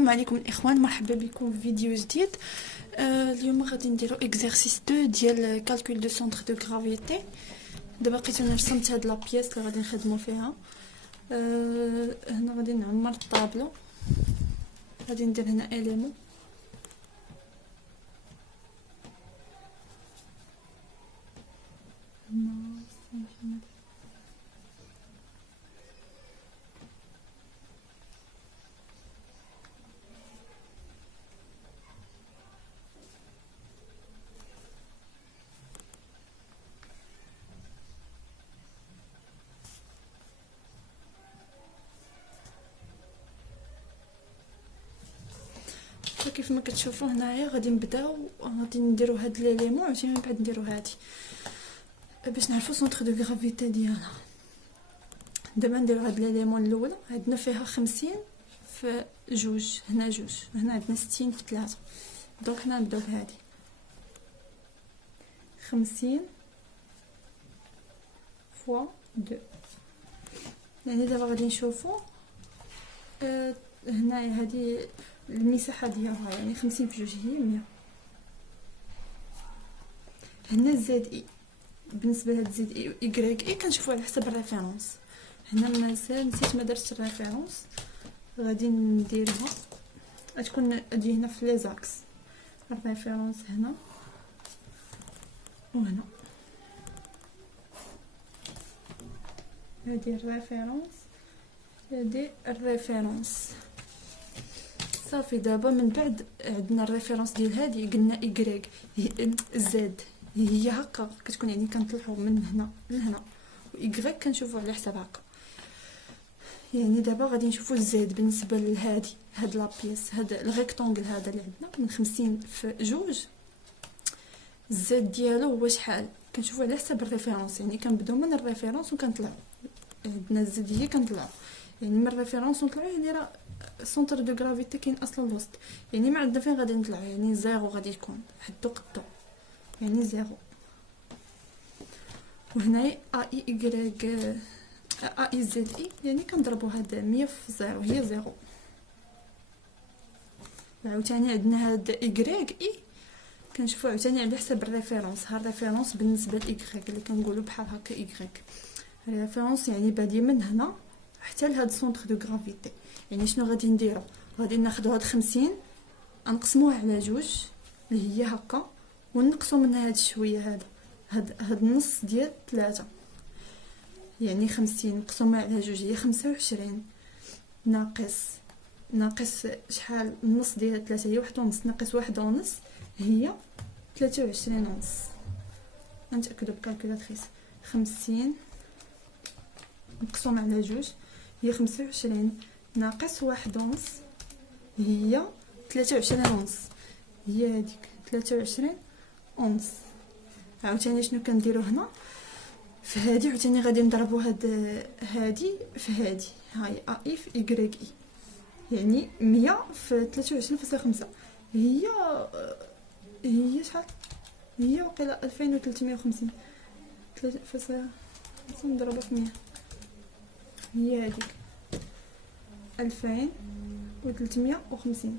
السلام عليكم الاخوان، مرحبا بكم في فيديو جديد. اليوم غادي نديرو اكزرسيس 2 ديال كالكول دو سونتر دو غرافيتي. دابا بقيت انا رسمت هاد لابياس اللي غادي نخدمو فيها. هنا غادي نعمر الطابلو، غادي ندير هنا اليمون كيف ما كتشوفوا هنايا. غادي نبداو، غادي نديرو هاد ليليمون عاوتاني من بعد نديرو هادي باش نعرفو سونتر دو غرافيتي ديالها. دابا نديرو هاد ليليمون الاولى، عندنا فيها 50 في جوج، هنا جوج، هنا عندنا 60 في 3. دونك حنا نبداو بهادي 50 فوا 2. يعني دابا غادي نشوفو هنايا هادي المساحه ديالها، يعني 50 في جوج هي 100. هنا زد اي، بالنسبه لهاد زد اي و ايكغيك اي كنشوفو على حسب الريفيرونس. هنا نسيت ما درتش الريفيرونس، غادي نديرها غتكون اجي هنا في لي زاكس. الريفيرونس هنا وهنا، هادي الريفيرونس، هادي الريفيرونس. صافي دابا من بعد عندنا الريفيرونس ديال هادي، قلنا ايكغيك زد هي هكا كتكون، يعني كنطلعوا من هنا لهنا، وايكغيك كنشوفوا على حساب هكا. يعني دابا غادي نشوفوا الزد بالنسبه لهادي، هاد لابيس، هاد الريكتونغل هذا اللي عندنا من 50 في جوج، الزد ديالو هو شحال كنشوفوا على حساب الريفيرونس. يعني كنبداو من الريفيرونس وكنطلعوا، عندنا الزد هي كنطلعوا يعني من الريفيرونس ونطلعوا، يعني راه سونتر دو غرافيتي كاين اصلا الوسط. يعني ما عندنا فين غادي نطلعوا، يعني زيرو غادي يكون حدو قدو، يعني زيرو. وهنايا اي ايكغيك اي زد اي، يعني كنضربوا هاد 100 في زيرو هي زيرو. عاوتاني عندنا هاد ايكغيك اي كنشوفوا عاوتاني على حساب الريفيرونس. ها الريفيرونس بالنسبه لايكغيك اللي كنقولوا بحال هكا ايكغيك الريفيرونس، يعني بادي من هنا حتى لهاد سونتر دو غرافيتي. يعني شنو غادي نديرو؟ غادي ناخذوا هاد 50 نقسموها على جوج اللي هي هكا، ونقصوا منها هاد شويه، هاد النص ديال 3. يعني 50 نقسموها على جوج هي 25، ناقص شحال؟ النص ديال 3 هي 1.5، ناقص 1.5 هي 23.5. نتاكدوا بكالكولاتريس. 50 نقسم على جوج هي 25، ناقص 1.5 هي 23.5، هي هذيك 23.5. عاوتاني شنو كنديروا هنا في هادي؟ عاوتاني غادي نضربوا هادي في هادي، هاي اي في ايكغيك اي، يعني 100 في 23.5 هي شحال؟ هي وقيله 2350. 3 نضربها في 100 هي هذيك 2350.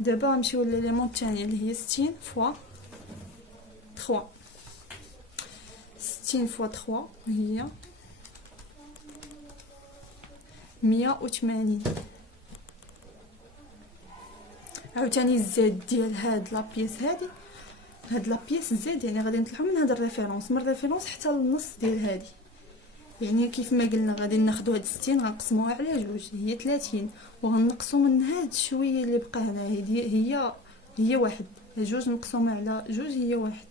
دابا غنمشيو لليليمون الثانيه اللي هي 60 فوا 3. 60 فوا 3 هي 180. عاوتاني الزد ديال هاد لابيس، هاد لابيس زد، يعني غادي نطلعوا من هاد الريفيرونس، من الريفيرونس حتى للنص ديال هادي. يعني كيف ما قلنا غادي ناخذوا هاد 60 غنقسموها على جوج هي 30، وغنقصوا من هاد شويه اللي بقى هنا هي واحد. جوج نقسموها على جوج هي واحد،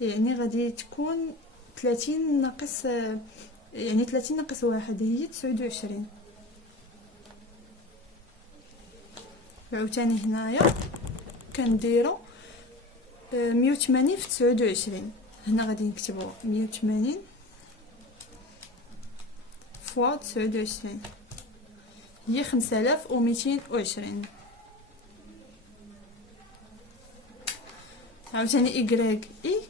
يعني غادي تكون 30 ناقص، يعني 30 ناقص واحد هي 29. عاوتاني هنايا كنديروا 180 في 29. هنا غادي نكتبوا 180 فوا 29 هي 5220. عاوتاني ايكغيك اي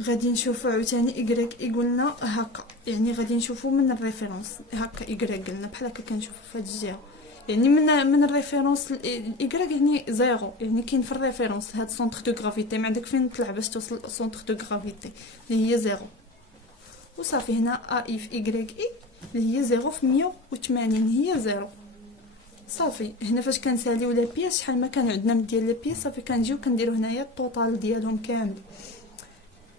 غادي نشوفوا عاوتاني إيكغيك قلنا هكا، يعني غادي نشوفوا من الريفيرونس هكا إيكغيك قلنا بحال هكا كنشوفوا في هاد الجهه، يعني من الريفيرونس إيكغيك يعني زيرو، يعني كاين في الريفيرونس هاد سونتر دو غرافيتي ما عندك فين تطلع باش توصل سونتر دو غرافيتي اللي هي زيرو، وصافي هنا اي في إيكغيك اي اللي هي زيرو في 180 هي زيرو. صافي هنا فاش كنساليو لي بياس شحال ما كان عندنا من ديال لي بياس صافي كنجيو كنديرو هنايا الطوطال ديالهم كامل،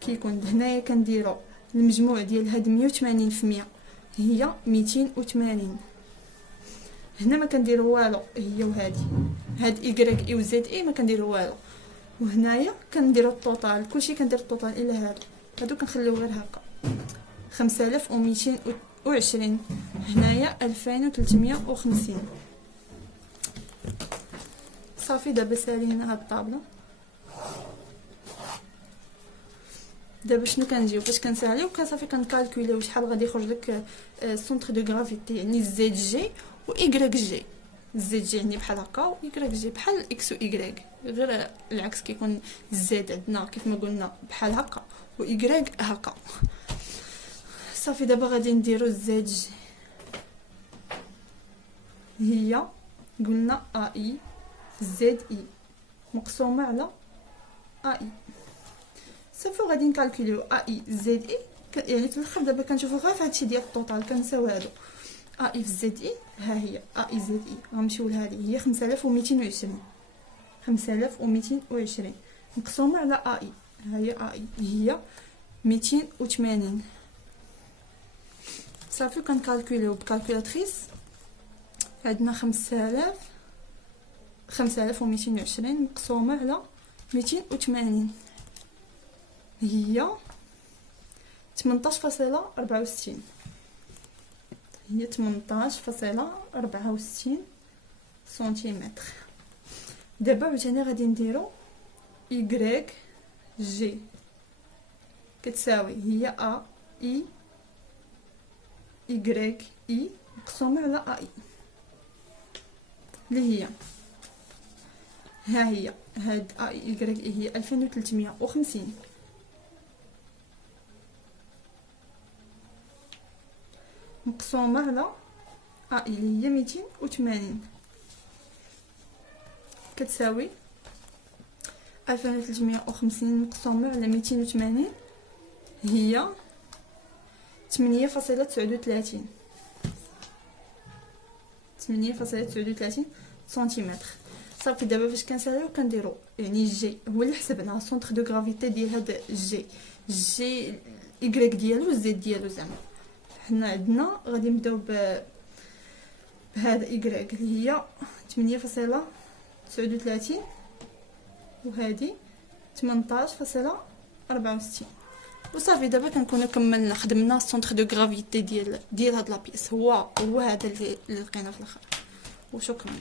كيكون هنايا كنديرو المجموع ديال هاد 180 في 100 هي 280. هنا ما كنديرو والو، هي وهادي هاد إيكغيك اي و زد اي ما كنديرو والو، وهنايا كنديرو الطوطال كلشي كندير الطوطال الا هادو كنخليو غير هكا 5220 هنايا 2350. صافي دابا سالينا هاد الطابله. دابا شنو كنجيو فاش كنساليو صافي كنكالكوليو شحال غادي يخرج لك سونتر دو غرافيتي، يعني زد جي و إيكغيك جي. زد جي يعني بحال هكا و إيكغيك جي بحال اكس و إيكغيك، غير العكس كيكون زد عندنا كيف ما قلنا بحال هكا و إيكغيك هكا. صافي دابا غادي نديرو زد جي هي قلنا اي زد اي مقسومه على اي. صافي غادي نكالكوليو اي زد اي، يعني في الاخر دابا كنشوفو غير في هادشي ديال الطوطال كنساو هادو اي في زد اي، ها هي اي زد اي غنمشيو لهادي هي 5220 5220 مقسومه على اي، ها هي اي هي 280. صافي كنكالكوليو بكالكولاتريس عندنا 5220 مقسومه على 280 هي 18.64 هي 18.64 سنتيمتر. دابا عاوتاني غادي نديرو إيكغيك جي كتساوي هي ا اي إيكغيك اي مقسومه على اي اللي هي ها هي هاد اي إيكغيك اي هي 2350 مقسومه على اي اللي هي 280 كتساوي 2350 مقسومه على 280 هي 8.39 سنتيمتر. صافي دابا فاش كنساليو كنديرو يعني جي هو اللي حسبنا سونتر دو غرافيتي ديال هاد جي إيكغيك ديالو زد ديالو زعما حنا عندنا غادي نبداو بهذا إيكغيك اللي هي 8.39 وهذه 18.64. وصافي دابا كنكونوا كملنا خدمنا السونتر دو غرافيتي ديال هاد لابيس هو هذا اللي لقينا في الاخر. وشكرا.